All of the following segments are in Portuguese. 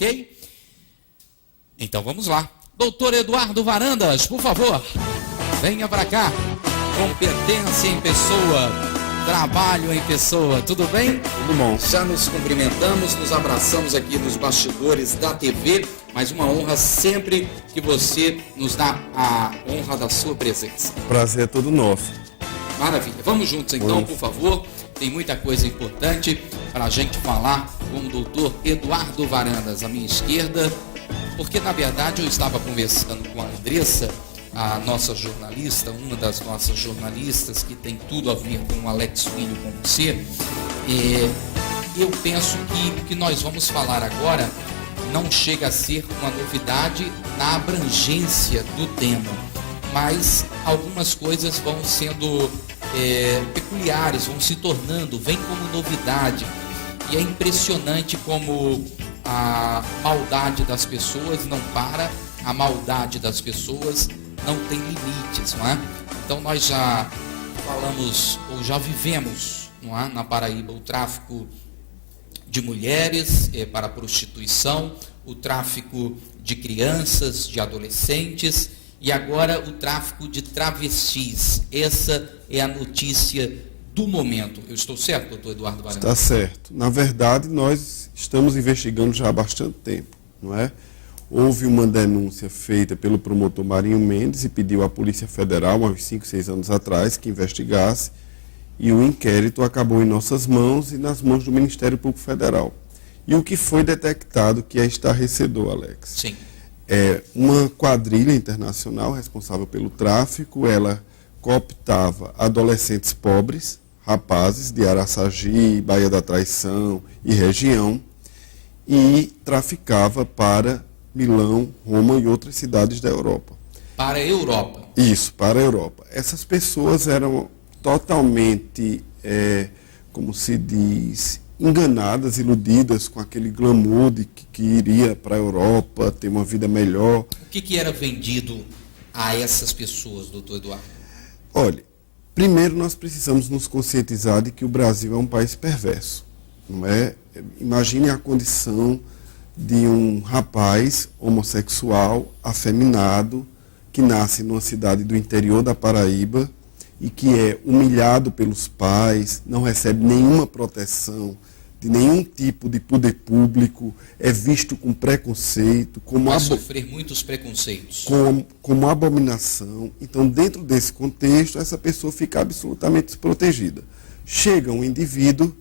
Ok? Então vamos lá. Doutor Eduardo Varandas, por favor, venha para cá. Competência em pessoa, trabalho em pessoa, tudo bem? Tudo bom. Já nos cumprimentamos, nos abraçamos aqui nos bastidores da TV, mas uma honra sempre que você nos dá a honra da sua presença. O prazer é todo nosso. Maravilha. Vamos juntos então, por favor. Tem muita coisa importante para a gente falar com o doutor Eduardo Varandas, à minha esquerda, porque na verdade eu estava conversando com a Andressa, a nossa jornalista, uma das nossas jornalistas que tem tudo a ver com o Alex Filho, com você. Eu penso que o que nós vamos falar agora não chega a ser uma novidade na abrangência do tema, mas algumas coisas vão sendo peculiares, vão se tornando, vem como novidade. E é impressionante como a maldade das pessoas não para, a maldade das pessoas não tem limites, não é? Então nós já falamos, ou já vivemos, não é? Na Paraíba, o tráfico de mulheres para a prostituição, o tráfico de crianças, de adolescentes, e agora o tráfico de travestis. Essa é a notícia do momento. Eu estou certo, doutor Eduardo Varandas? Está certo. Na verdade, nós estamos investigando já há bastante tempo, não é? Houve uma denúncia feita pelo promotor Marinho Mendes e pediu à Polícia Federal, há uns 5, 6 anos atrás, que investigasse, e o inquérito acabou em nossas mãos e nas mãos do Ministério Público Federal. E o que foi detectado que é estarrecedor, Alex? Sim. É uma quadrilha internacional responsável pelo tráfico. Ela cooptava adolescentes pobres, rapazes de Araçagi, Baía da Traição e região, e traficava para Milão, Roma e outras cidades da Europa. Para a Europa? Isso, para a Europa. Essas pessoas eram totalmente, como se diz, enganadas, iludidas com aquele glamour de que iria para a Europa ter uma vida melhor. O que era vendido a essas pessoas, doutor Eduardo? Olha, primeiro nós precisamos nos conscientizar de que o Brasil é um país perverso, não é? Imagine a condição de um rapaz homossexual, afeminado, que nasce numa cidade do interior da Paraíba e que é humilhado pelos pais, não recebe nenhuma proteção de nenhum tipo de poder público, é visto com preconceito, vai sofrer muitos preconceitos, como abominação. Então, dentro desse contexto, essa pessoa fica absolutamente desprotegida. Chega um indivíduo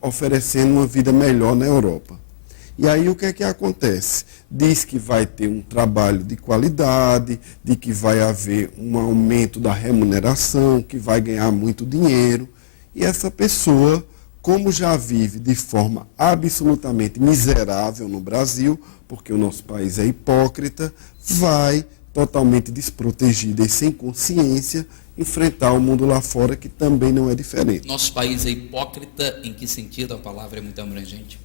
oferecendo uma vida melhor na Europa. E aí o que é que acontece? Diz que vai ter um trabalho de qualidade, de que vai haver um aumento da remuneração, que vai ganhar muito dinheiro. E essa pessoa, como já vive de forma absolutamente miserável no Brasil, porque o nosso país é hipócrita, vai totalmente desprotegida e sem consciência enfrentar o mundo lá fora, que também não é diferente. Nosso país é hipócrita em que sentido? A palavra é muito abrangente.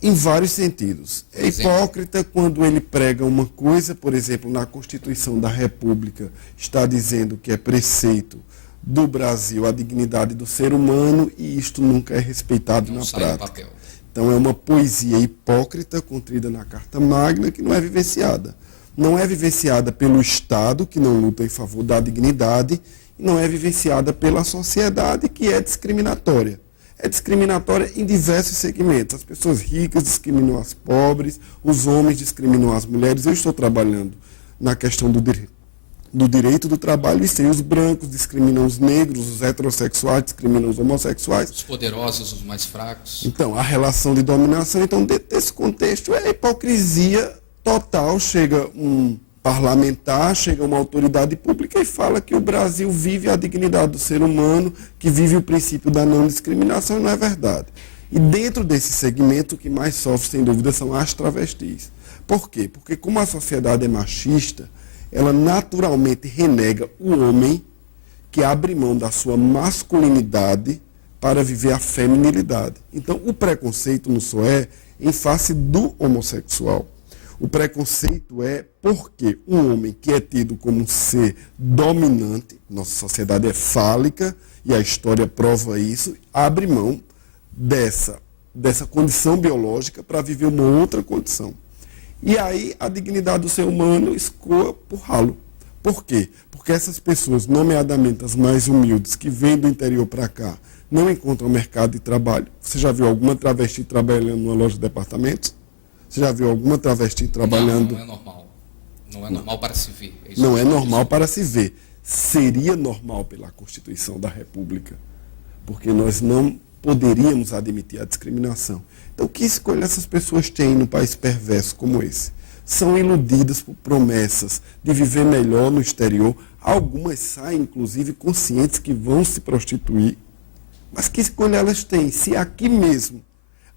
Em vários sentidos. É hipócrita quando ele prega uma coisa, por exemplo, na Constituição da República está dizendo que é preceito do Brasil a dignidade do ser humano, e isto nunca é respeitado na prática. Então é uma poesia hipócrita contida na Carta Magna que não é vivenciada. Não é vivenciada pelo Estado, que não luta em favor da dignidade, e não é vivenciada pela sociedade, que é discriminatória. É discriminatória em diversos segmentos. As pessoas ricas discriminam as pobres, os homens discriminam as mulheres. Eu estou trabalhando na questão do direito do trabalho, e os brancos discriminam os negros, os heterossexuais discriminam os homossexuais. Os poderosos, os mais fracos. Então, a relação de dominação. Então, dentro desse contexto, é hipocrisia total. Chega um parlamentar, chega uma autoridade pública e fala que o Brasil vive a dignidade do ser humano, que vive o princípio da não discriminação, e não é verdade. E dentro desse segmento, o que mais sofre, sem dúvida, são as travestis. Por quê? Porque como a sociedade é machista, ela naturalmente renega o homem que abre mão da sua masculinidade para viver a feminilidade. Então, o preconceito não só é em face do homossexual. O preconceito é porque um homem que é tido como um ser dominante, nossa sociedade é fálica, e a história prova isso, abre mão dessa condição biológica para viver uma outra condição. E aí a dignidade do ser humano escoa por ralo. Por quê? Porque essas pessoas, nomeadamente as mais humildes, que vêm do interior para cá, não encontram mercado de trabalho. Você já viu alguma travesti trabalhando numa loja de departamentos? Você já viu alguma travesti trabalhando? Não, não é normal. Não é normal para se ver. Não é normal para se ver. Seria normal pela Constituição da República, porque nós não poderíamos admitir a discriminação. Então, que escolha essas pessoas têm num país perverso como esse? São iludidas por promessas de viver melhor no exterior. Algumas saem, inclusive, conscientes que vão se prostituir. Mas que escolha elas têm? Se aqui mesmo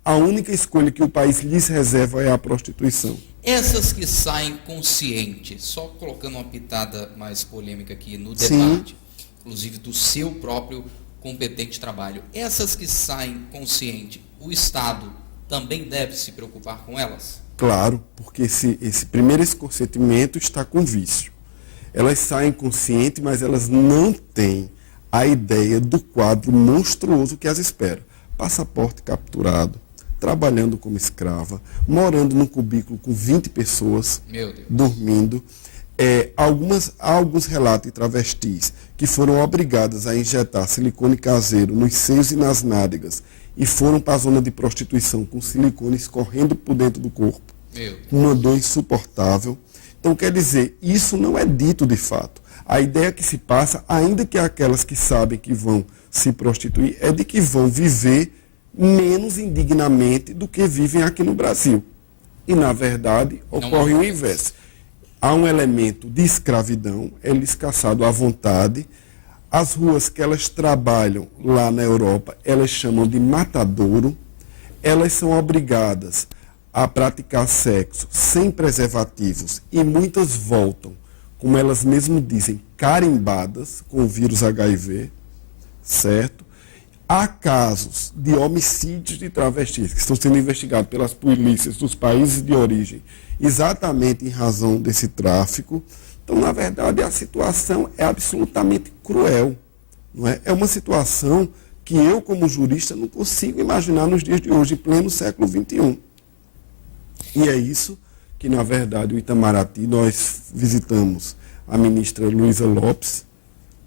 a única escolha que o país lhes reserva é a prostituição. Essas que saem conscientes, só colocando uma pitada mais polêmica aqui no debate, inclusive do seu próprio competente trabalho, essas que saem conscientes, o Estado também deve se preocupar com elas? Claro, porque esse primeiro consentimento está com vício. Elas saem conscientes, mas elas não têm a ideia do quadro monstruoso que as espera. Passaporte capturado, trabalhando como escrava, morando num cubículo com 20 pessoas, dormindo. Há alguns relatos de travestis que foram obrigadas a injetar silicone caseiro nos seios e nas nádegas e foram para a zona de prostituição com silicone escorrendo por dentro do corpo. Uma dor insuportável. Então, quer dizer, isso não é dito de fato. A ideia que se passa, ainda que aquelas que sabem que vão se prostituir, é de que vão viver menos indignamente do que vivem aqui no Brasil. E, na verdade, ocorre o inverso. Há um elemento de escravidão, eles caçados à vontade. As ruas que elas trabalham lá na Europa, elas chamam de matadouro. Elas são obrigadas a praticar sexo sem preservativos e muitas voltam, como elas mesmas dizem, carimbadas com o vírus HIV, certo? Há casos de homicídios de travestis que estão sendo investigados pelas polícias dos países de origem, exatamente em razão desse tráfico. Então, na verdade, a situação é absolutamente cruel. Não é? É uma situação que eu, como jurista, não consigo imaginar nos dias de hoje, em pleno século XXI. E é isso que, na verdade, o Itamaraty, nós visitamos a ministra Luísa Lopes,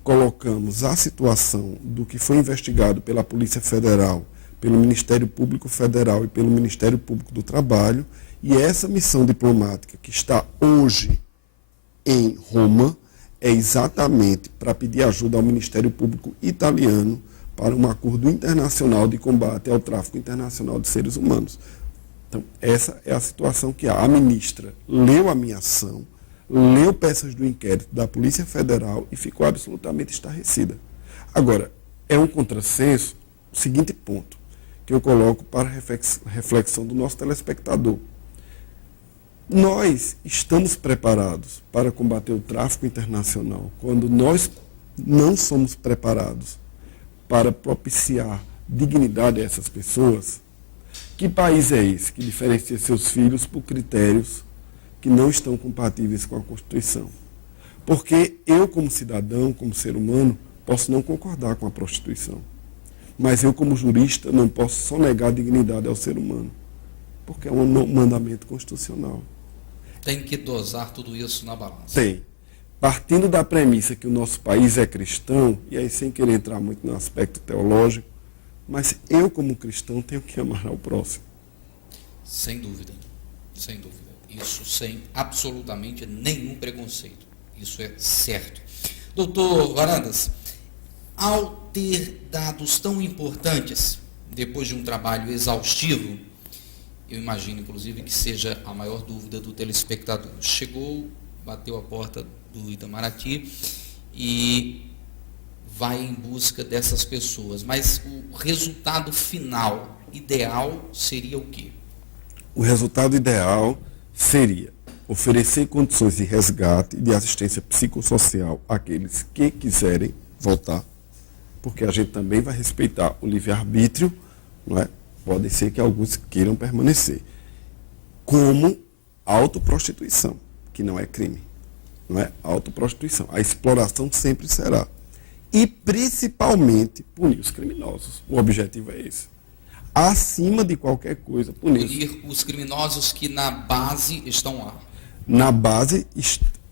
colocamos a situação do que foi investigado pela Polícia Federal, pelo Ministério Público Federal e pelo Ministério Público do Trabalho, e essa missão diplomática que está hoje em Roma é exatamente para pedir ajuda ao Ministério Público italiano para um acordo internacional de combate ao tráfico internacional de seres humanos. Então, essa é a situação que há. A ministra leu a minha ação, leu peças do inquérito da Polícia Federal e ficou absolutamente estarrecida. Agora, é um contrassenso o seguinte ponto, que eu coloco para reflexão do nosso telespectador. Nós estamos preparados para combater o tráfico internacional quando nós não somos preparados para propiciar dignidade a essas pessoas? Que país é esse que diferencia seus filhos por critérios que não estão compatíveis com a Constituição? Porque eu, como cidadão, como ser humano, posso não concordar com a prostituição. Mas eu, como jurista, não posso sonegar a dignidade ao ser humano. Porque é um mandamento constitucional. Tem que dosar tudo isso na balança. Tem. Partindo da premissa que o nosso país é cristão, e aí sem querer entrar muito no aspecto teológico, mas eu, como cristão, tenho que amar ao próximo. Sem dúvida. Sem dúvida. Isso sem absolutamente nenhum preconceito. Isso é certo. Doutor Varandas, ao ter dados tão importantes, depois de um trabalho exaustivo, eu imagino, inclusive, que seja a maior dúvida do telespectador. Chegou, bateu a porta do Itamaraty e vai em busca dessas pessoas. Mas o resultado final ideal seria o quê? O resultado ideal seria oferecer condições de resgate e de assistência psicossocial àqueles que quiserem voltar, porque a gente também vai respeitar o livre-arbítrio, não é? Pode ser que alguns queiram permanecer. Como autoprostituição, que não é crime. Não é autoprostituição. A exploração sempre será. E, principalmente, punir os criminosos. O objetivo é esse. Acima de qualquer coisa, Punir os criminosos que na base estão lá. Na base,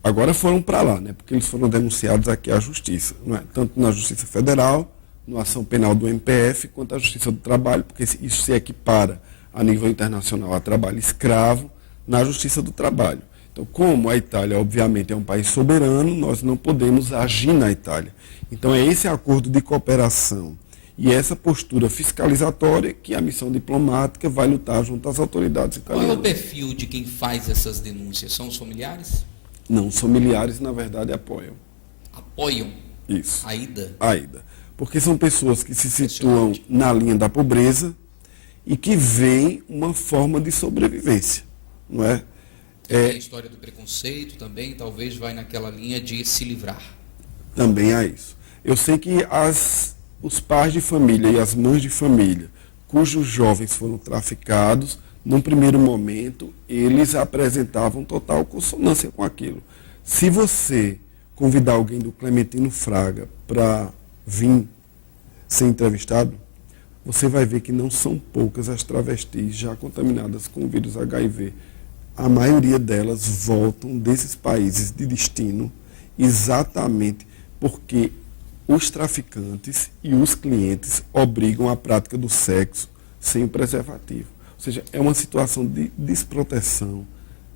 agora foram para lá, né? Porque eles foram denunciados aqui à Justiça. Não é? Tanto na Justiça Federal, na ação penal do MPF, quanto à Justiça do Trabalho, porque isso se equipara a nível internacional a trabalho escravo na Justiça do Trabalho. Então, como a Itália, obviamente, é um país soberano, nós não podemos agir na Itália. Então, é esse acordo de cooperação e essa postura fiscalizatória que a missão diplomática vai lutar junto às autoridades italianas. Qual é o perfil de quem faz essas denúncias? São os familiares? Não, os familiares, na verdade, apoiam. Apoiam Isso. a ida? A ida. Porque são pessoas que se situam na linha da pobreza e que veem uma forma de sobrevivência, não é? Tem a história do preconceito também, talvez vai naquela linha de se livrar. Também há isso. Eu sei que os pais de família e as mães de família, cujos jovens foram traficados, num primeiro momento, eles apresentavam total consonância com aquilo. Se você convidar alguém do Clementino Fraga para vir ser entrevistado, você vai ver que não são poucas as travestis já contaminadas com o vírus HIV. A maioria delas voltam desses países de destino exatamente porque os traficantes e os clientes obrigam a prática do sexo sem o preservativo. Ou seja, é uma situação de desproteção,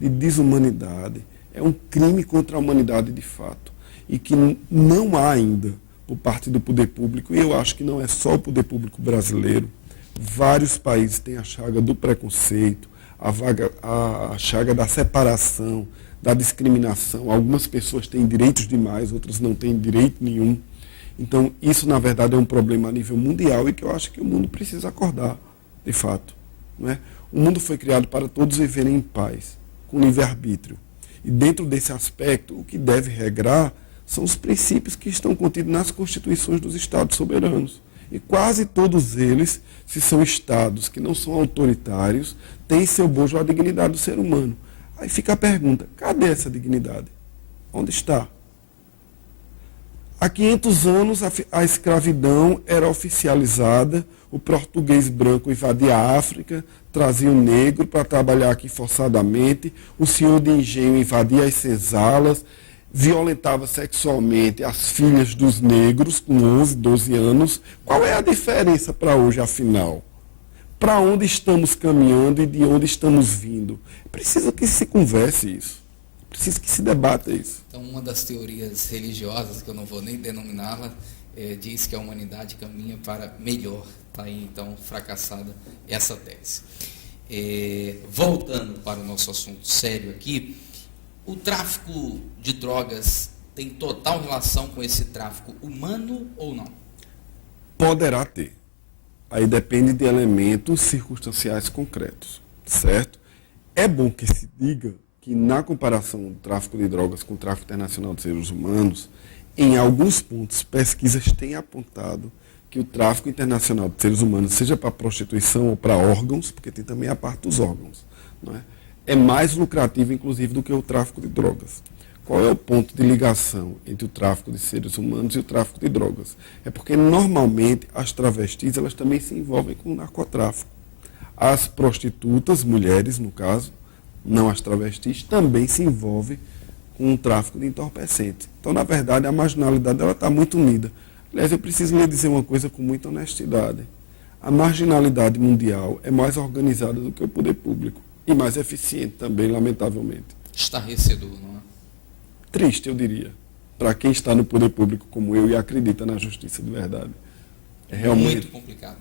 de desumanidade, é um crime contra a humanidade de fato. E que não há ainda, por parte do poder público, e eu acho que não é só o poder público brasileiro, vários países têm a chaga do preconceito, a chaga da separação, da discriminação. Algumas pessoas têm direitos demais, outras não têm direito nenhum. Então, isso, na verdade, é um problema a nível mundial e que eu acho que o mundo precisa acordar, de fato. Não é? O mundo foi criado para todos viverem em paz, com livre-arbítrio. E dentro desse aspecto, o que deve regrar são os princípios que estão contidos nas constituições dos Estados soberanos. E quase todos eles, se são Estados que não são autoritários, têm em seu bojo a dignidade do ser humano. Aí fica a pergunta, cadê essa dignidade? Onde está? Há 500 anos a escravidão era oficializada, o português branco invadia a África, trazia o negro para trabalhar aqui forçadamente, o senhor de engenho invadia as senzalas, violentava sexualmente as filhas dos negros com 11, 12 anos. Qual é a diferença para hoje, afinal? Para onde estamos caminhando e de onde estamos vindo? Precisa que se converse isso. Precisa que se debata isso. Então, uma das teorias religiosas, que eu não vou nem denominá-la, diz que a humanidade caminha para melhor. Está aí, então, fracassada essa tese. Voltando para o nosso assunto sério aqui, o tráfico de drogas tem total relação com esse tráfico humano ou não? Poderá ter. Aí depende de elementos circunstanciais concretos, certo? É bom que se diga que na comparação do tráfico de drogas com o tráfico internacional de seres humanos, em alguns pontos, pesquisas têm apontado que o tráfico internacional de seres humanos, seja para prostituição ou para órgãos, porque tem também a parte dos órgãos, não é? É mais lucrativo, inclusive, do que o tráfico de drogas. Qual é o ponto de ligação entre o tráfico de seres humanos e o tráfico de drogas? É porque, normalmente, as travestis elas também se envolvem com o narcotráfico. As prostitutas, mulheres, no caso, não as travestis, também se envolvem com o tráfico de entorpecentes. Então, na verdade, a marginalidade está muito unida. Aliás, eu preciso lhe dizer uma coisa com muita honestidade. A marginalidade mundial é mais organizada do que o poder público. E mais eficiente também, lamentavelmente. Estarrecedor, não é? Triste, eu diria, para quem está no poder público como eu e acredita na justiça de verdade. É realmente muito complicado.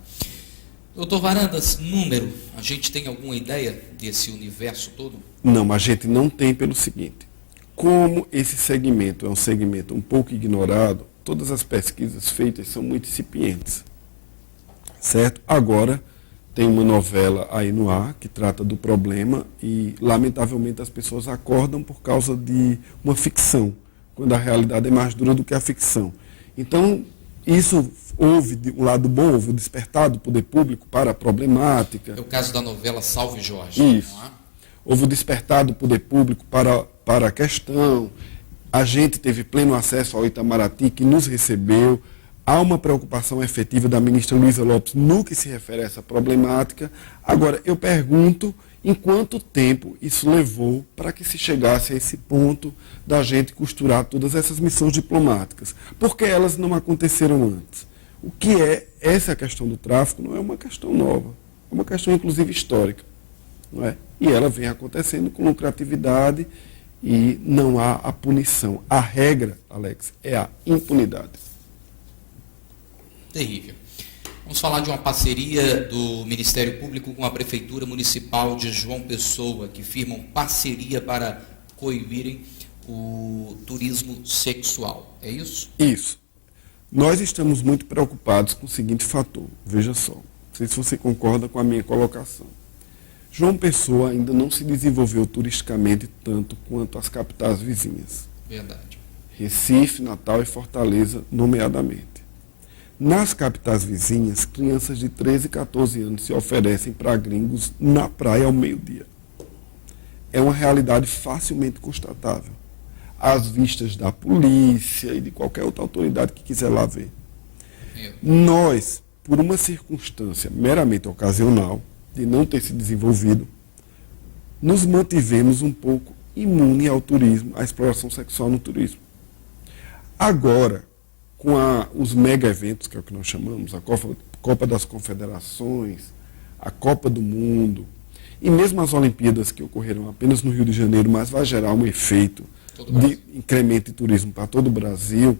Doutor Varandas, número, a gente tem alguma ideia desse universo todo? Não, a gente não tem pelo seguinte. Como esse segmento é um segmento um pouco ignorado, todas as pesquisas feitas são muito incipientes. Certo? Agora, tem uma novela aí no ar que trata do problema e, lamentavelmente, as pessoas acordam por causa de uma ficção, quando a realidade é mais dura do que a ficção. Então, isso houve um lado bom, houve o despertar do poder público para a problemática. É o caso da novela Salve Jorge. Isso. Não é? Houve o despertar do poder público para a questão. A gente teve pleno acesso ao Itamaraty, que nos recebeu. Há uma preocupação efetiva da ministra Luísa Lopes no que se refere a essa problemática. Agora, eu pergunto em quanto tempo isso levou para que se chegasse a esse ponto da gente costurar todas essas missões diplomáticas. Por que elas não aconteceram antes? O que é essa questão do tráfico não é uma questão nova, é uma questão inclusive histórica, não é? E ela vem acontecendo com lucratividade e não há a punição. A regra, Alex, é a impunidade. Terrível. Vamos falar de uma parceria do Ministério Público com a Prefeitura Municipal de João Pessoa, que firmam parceria para coibirem o turismo sexual. É isso? Isso. Nós estamos muito preocupados com o seguinte fator. Veja só, não sei se você concorda com a minha colocação. João Pessoa ainda não se desenvolveu turisticamente tanto quanto as capitais vizinhas. Verdade. Recife, Natal e Fortaleza, nomeadamente. Nas capitais vizinhas, crianças de 13 e 14 anos se oferecem para gringos na praia ao meio-dia. É uma realidade facilmente constatável, às vistas da polícia e de qualquer outra autoridade que quiser lá ver. Nós, por uma circunstância meramente ocasional, de não ter se desenvolvido, nos mantivemos um pouco imune ao turismo, à exploração sexual no turismo. Agora, com os mega eventos, que é o que nós chamamos, a Copa das Confederações, a Copa do Mundo, e mesmo as Olimpíadas que ocorreram apenas no Rio de Janeiro, mas vai gerar um efeito de incremento de turismo para todo o Brasil,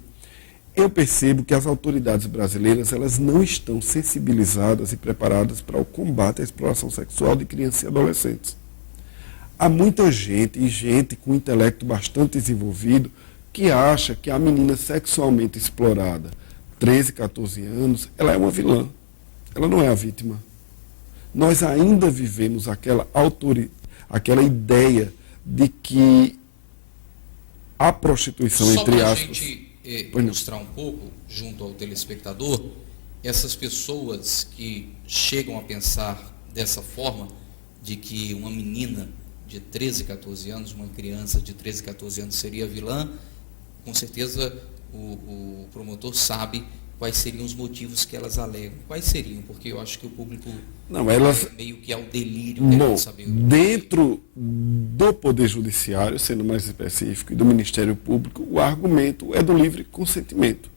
eu percebo que as autoridades brasileiras elas não estão sensibilizadas e preparadas para o combate à exploração sexual de crianças e adolescentes. Há muita gente, e gente com intelecto bastante desenvolvido, que acha que a menina sexualmente explorada, 13, 14 anos, ela é uma vilã. Ela não é a vítima. Nós ainda vivemos aquela ideia de que a prostituição, entre aspas... Só para a gente ilustrar um pouco, junto ao telespectador, essas pessoas que chegam a pensar dessa forma, de que uma menina de 13, 14 anos, uma criança de 13, 14 anos seria vilã, com certeza o promotor sabe quais seriam os motivos que elas alegam. Quais seriam? Porque eu acho que o público meio que é o delírio. Bom, dentro do Poder Judiciário, sendo mais específico, e do Ministério Público, o argumento é do livre consentimento.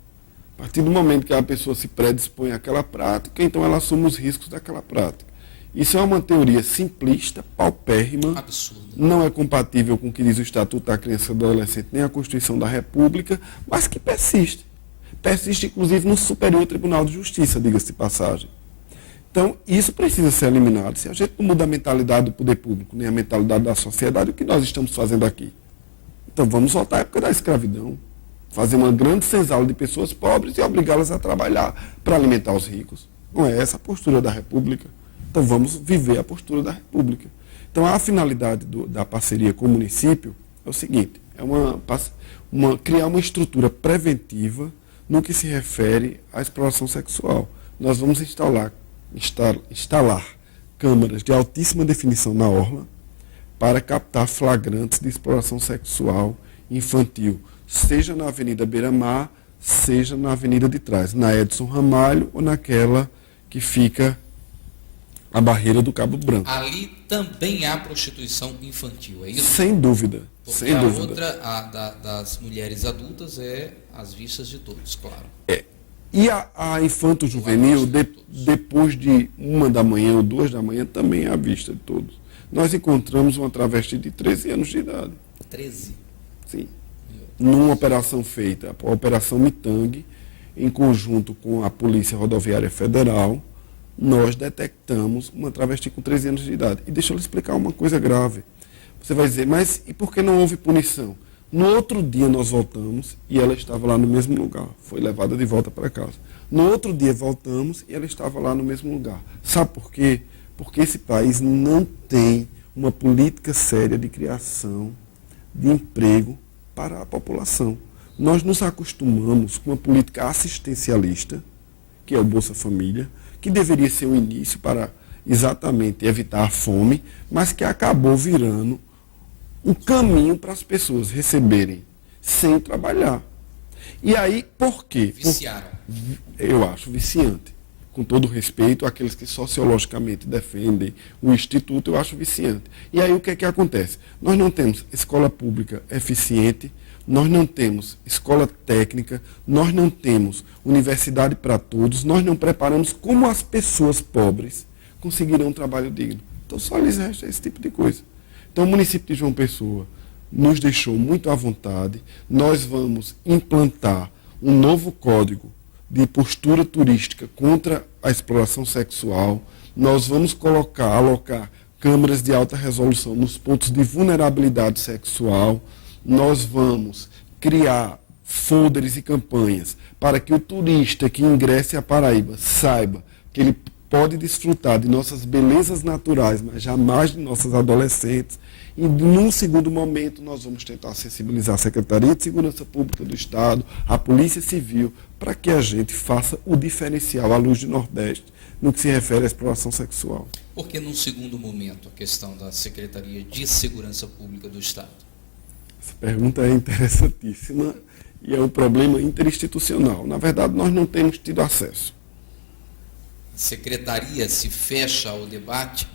A partir do momento que a pessoa se predispõe àquela prática, então ela assume os riscos daquela prática. Isso é uma teoria simplista, paupérrima, absurda. Não é compatível com o que diz o Estatuto da Criança e do Adolescente, nem a Constituição da República, mas que persiste. Persiste, inclusive, no Superior Tribunal de Justiça, diga-se de passagem. Então, isso precisa ser eliminado. Se a gente não muda a mentalidade do poder público, nem a mentalidade da sociedade, o que nós estamos fazendo aqui? Então, vamos voltar à época da escravidão. Fazer uma grande senzala de pessoas pobres e obrigá-las a trabalhar para alimentar os ricos. Não é essa a postura da República. Então, vamos viver a postura da República. Então, a finalidade da parceria com o município é o seguinte, é criar uma estrutura preventiva no que se refere à exploração sexual. Nós vamos instalar câmaras de altíssima definição na orla para captar flagrantes de exploração sexual infantil, seja na Avenida Beira-Mar, seja na Avenida de Trás, na Edson Ramalho ou naquela que fica a barreira do Cabo Branco. Ali também há prostituição infantil, é isso? Sem dúvida. Porque sem a dúvida. outra, das mulheres adultas, é às vistas de todos, claro. E a infanto-juvenil, depois de 1 da manhã ou 2 da manhã, também é à vista de todos. Nós encontramos uma travesti de 13 anos de idade. 13? Sim. Numa operação feita, a Operação Mitangue, em conjunto com a Polícia Rodoviária Federal, nós detectamos uma travesti com 13 anos de idade. E deixa eu lhe explicar uma coisa grave. Você vai dizer, mas e por que não houve punição? No outro dia nós voltamos e ela estava lá no mesmo lugar. Foi levada de volta para casa. No outro dia voltamos e ela estava lá no mesmo lugar. Sabe por quê? Porque esse país não tem uma política séria de criação de emprego para a população. Nós nos acostumamos com uma política assistencialista, que é o Bolsa Família, que deveria ser o início para exatamente evitar a fome, mas que acabou virando um caminho para as pessoas receberem sem trabalhar. E aí, por quê? Viciaram. Eu acho viciante. Com todo respeito àqueles que sociologicamente defendem o Instituto, eu acho viciante. E aí o que é que acontece? Nós não temos escola pública eficiente, nós não temos escola técnica, nós não temos universidade para todos, nós não preparamos como as pessoas pobres conseguirão um trabalho digno. Então só lhes resta esse tipo de coisa. Então o município de João Pessoa nos deixou muito à vontade. Nós vamos implantar um novo código de postura turística contra a exploração sexual. Nós vamos alocar câmeras de alta resolução nos pontos de vulnerabilidade sexual. Nós vamos criar folders e campanhas para que o turista que ingresse à Paraíba saiba que ele pode desfrutar de nossas belezas naturais, mas jamais de nossas adolescentes. E, num segundo momento, nós vamos tentar sensibilizar a Secretaria de Segurança Pública do Estado, a Polícia Civil, para que a gente faça o diferencial à luz do Nordeste no que se refere à exploração sexual. Por que, num segundo momento, a questão da Secretaria de Segurança Pública do Estado? Essa pergunta é interessantíssima e é um problema interinstitucional. Na verdade, nós não temos tido acesso. A Secretaria se fecha ao debate?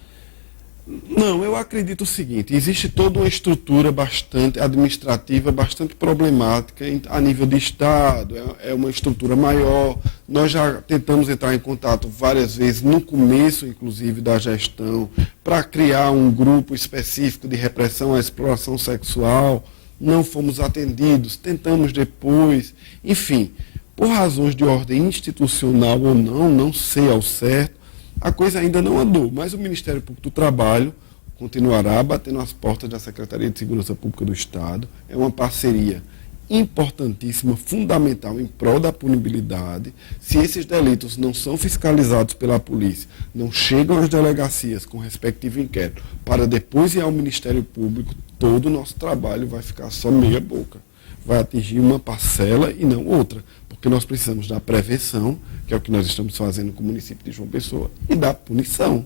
Não, eu acredito o seguinte, existe toda uma estrutura bastante administrativa, bastante problemática a nível de Estado, é uma estrutura maior. Nós já tentamos entrar em contato várias vezes, no começo, inclusive, da gestão, para criar um grupo específico de repressão à exploração sexual. Não fomos atendidos, tentamos depois, enfim, por razões de ordem institucional ou não, não sei ao certo, a coisa ainda não andou, mas o Ministério Público do Trabalho continuará batendo as portas da Secretaria de Segurança Pública do Estado. É uma parceria importantíssima, fundamental em prol da punibilidade. Se esses delitos não são fiscalizados pela polícia, não chegam às delegacias com respectivo inquérito, para depois ir ao Ministério Público, todo o nosso trabalho vai ficar só meia boca. Vai atingir uma parcela e não outra, porque nós precisamos da prevenção, que é o que nós estamos fazendo com o município de João Pessoa, e da punição,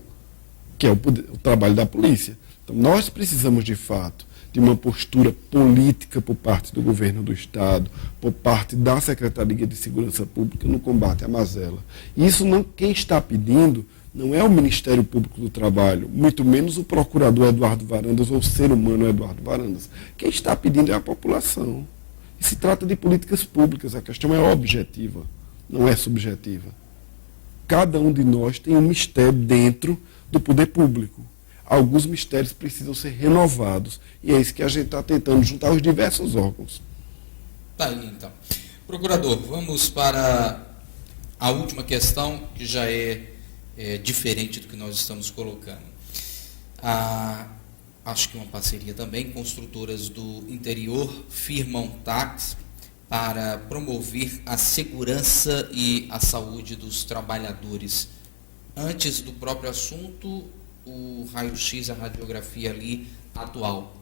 que é o trabalho da polícia. Então, nós precisamos, de fato, de uma postura política por parte do governo do Estado, por parte da Secretaria de Segurança Pública no combate à mazela. E isso não, quem está pedindo não é o Ministério Público do Trabalho, muito menos o procurador Eduardo Varandas ou o ser humano Eduardo Varandas. Quem está pedindo é a população. E se trata de políticas públicas, a questão é objetiva, não é subjetiva. Cada um de nós tem um mistério dentro do poder público. Alguns mistérios precisam ser renovados, e é isso que a gente está tentando juntar os diversos órgãos. Tá aí, então. Procurador, vamos para a última questão, que já é diferente do que nós estamos colocando. Acho que uma parceria também, construtoras do interior firmam TACs para promover a segurança e a saúde dos trabalhadores. Antes do próprio assunto, o raio-x, a radiografia ali atual.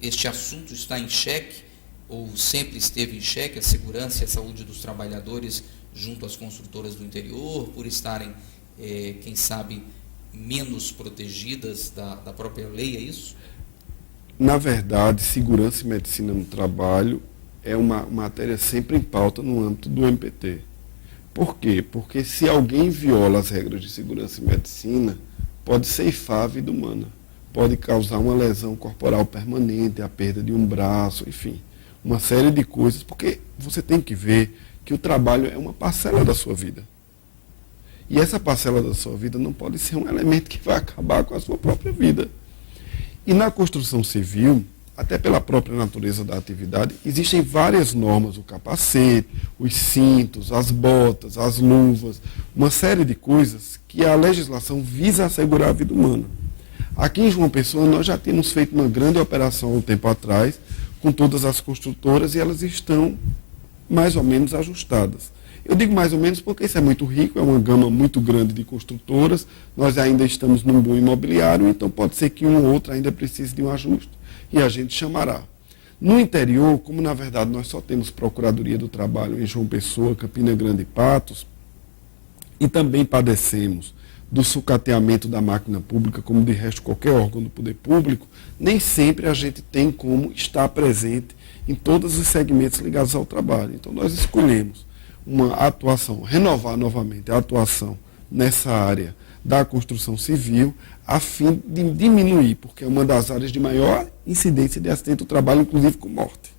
Este assunto está em xeque, ou sempre esteve em xeque, a segurança e a saúde dos trabalhadores junto às construtoras do interior, por estarem, quem sabe, menos protegidas da própria lei, é isso? Na verdade, segurança e medicina no trabalho é uma matéria sempre em pauta no âmbito do MPT. Por quê? Porque se alguém viola as regras de segurança e medicina, pode ceifar a vida humana, pode causar uma lesão corporal permanente, a perda de um braço, enfim, uma série de coisas, porque você tem que ver que o trabalho é uma parcela da sua vida. E essa parcela da sua vida não pode ser um elemento que vai acabar com a sua própria vida. E na construção civil, até pela própria natureza da atividade, existem várias normas, o capacete, os cintos, as botas, as luvas, uma série de coisas que a legislação visa assegurar a vida humana. Aqui em João Pessoa, nós já tínhamos feito uma grande operação há um tempo atrás, com todas as construtoras, e elas estão mais ou menos ajustadas. Eu digo mais ou menos porque isso é muito rico, é uma gama muito grande de construtoras, nós ainda estamos num boom imobiliário, então pode ser que um ou outro ainda precise de um ajuste e a gente chamará. No interior, como na verdade nós só temos Procuradoria do Trabalho em João Pessoa, Campina Grande e Patos, e também padecemos do sucateamento da máquina pública, como de resto qualquer órgão do poder público, nem sempre a gente tem como estar presente em todos os segmentos ligados ao trabalho. Então nós escolhemos uma atuação, renovar novamente a atuação nessa área da construção civil, a fim de diminuir, porque é uma das áreas de maior incidência de acidente do trabalho, inclusive com morte.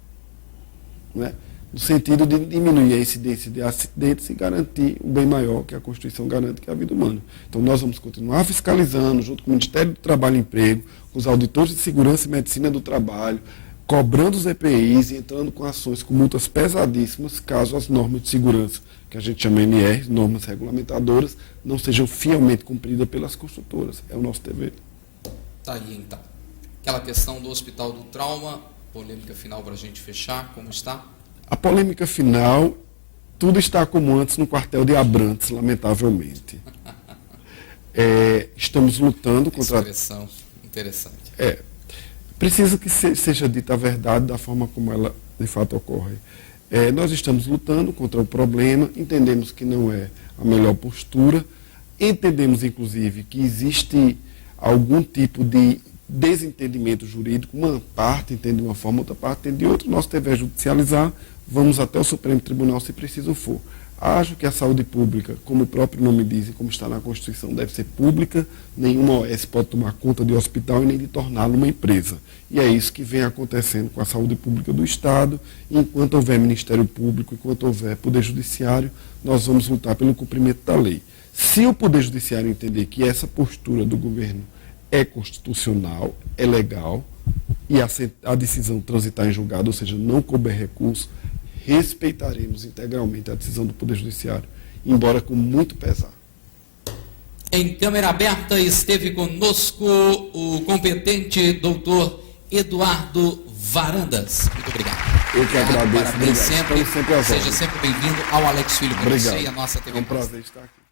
Não é? No sentido de diminuir a incidência de acidentes e garantir um bem maior que a Constituição garante, que é a vida humana. Então nós vamos continuar fiscalizando, junto com o Ministério do Trabalho e Emprego, com os auditores de segurança e medicina do trabalho, cobrando os EPIs e entrando com ações com multas pesadíssimas, caso as normas de segurança, que a gente chama NR, normas regulamentadoras, não sejam fielmente cumpridas pelas construtoras. É o nosso dever. Tá aí, então. Aquela questão do Hospital do Trauma, polêmica final para a gente fechar, como está? A polêmica final, tudo está como antes no quartel de Abrantes, lamentavelmente. Estamos lutando contra... Expressão interessante. Preciso que seja dita a verdade da forma como ela de fato ocorre. Nós estamos lutando contra o problema, entendemos que não é a melhor postura, entendemos inclusive que existe algum tipo de desentendimento jurídico, uma parte entende de uma forma, outra parte entende de outra, nosso dever é judicializar, vamos até o Supremo Tribunal se preciso for. Acho que a saúde pública, como o próprio nome diz e como está na Constituição, deve ser pública, nenhuma OS pode tomar conta de hospital e nem de torná-lo uma empresa. E é isso que vem acontecendo com a saúde pública do Estado, e enquanto houver Ministério Público, enquanto houver Poder Judiciário, nós vamos lutar pelo cumprimento da lei. Se o Poder Judiciário entender que essa postura do governo é constitucional, é legal, e a decisão transitar em julgado, ou seja, não couber recurso, respeitaremos integralmente a decisão do Poder Judiciário, embora com muito pesar. Em câmera aberta esteve conosco o competente doutor Eduardo Varandas. Muito obrigado. Eu que agradeço. Parabéns sempre. Seja sempre bem-vindo ao Alex Filho. Obrigado. E a nossa TV. É um prazer estar aqui.